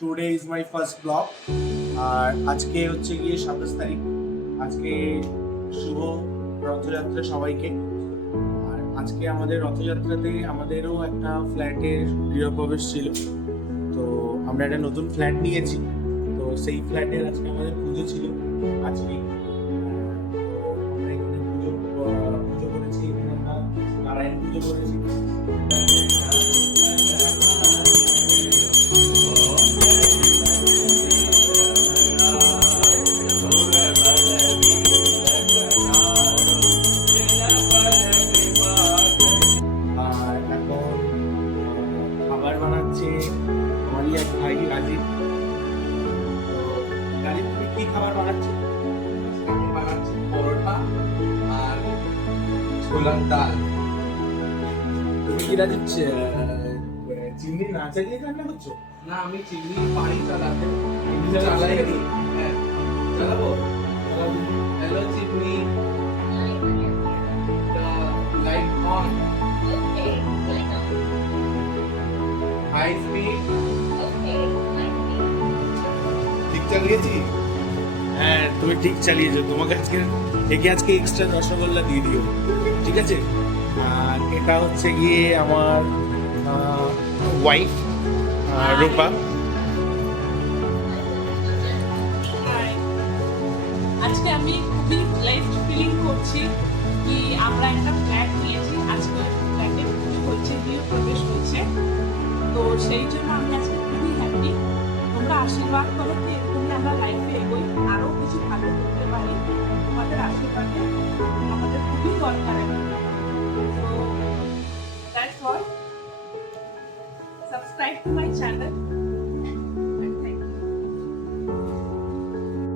Today is my first blog. আর আজকে হচ্ছে গিয়ে 27 তারিখ। আজকে শুভ রথযাত্রা সবাইকে। আর আজকে আমাদের রথযাত্রাতে আমাদেরও একটা ফ্ল্যাটের গৃহপ্রবেশ ছিল। তো আমরা একটা নতুন ফ্ল্যাট নিয়েছি, তো সেই ফ্ল্যাটের আজকে আমাদের পুজো ছিল। আজকে আমরা এখানে পুজো করেছি, এখানে আমরা নারায়ণ পুজো করেছি। আর এখন খাবার বানাচ্ছে আমারই এক ভাই রাজীব। তো রাজীব, তুমি কি খাবার বানাচ্ছো? আমি বানাচ্ছি পরোটা আর ছোলার ডাল। তুমি কি রাজীব চিংড়ি না চালিয়ে রান্না করছো? না, আমি চিংড়ি পানি চালাতে চিংড়ি চালাই চালাতে? নি। হ্যাঁ, চালাবো। হ্যালো চিংড়ি, লাইট অন, হাই স্পিড। ঠিক চালিয়েছি? হ্যাঁ, তুমি ঠিক চালিয়েছো। তোমাকে আজকে এক্সট্রা রসগোল্লা দিয়ে দিও, ঠিক আছে? আর এটা হচ্ছে গিয়ে আমার ওয়াইফ রূপা। Hi. আজকে আমি খুবই ব্লেসড ফিলিং করছি কি আমরা একটা ফ্ল্যাট নিয়েছি। আজকে ফ্ল্যাটে পুজো হচ্ছে, গৃহ প্রবেশ হচ্ছে, তো সেই জন্য আমি আজকে খুবই হ্যাপি। তোমরা আশীর্বাদ করো কি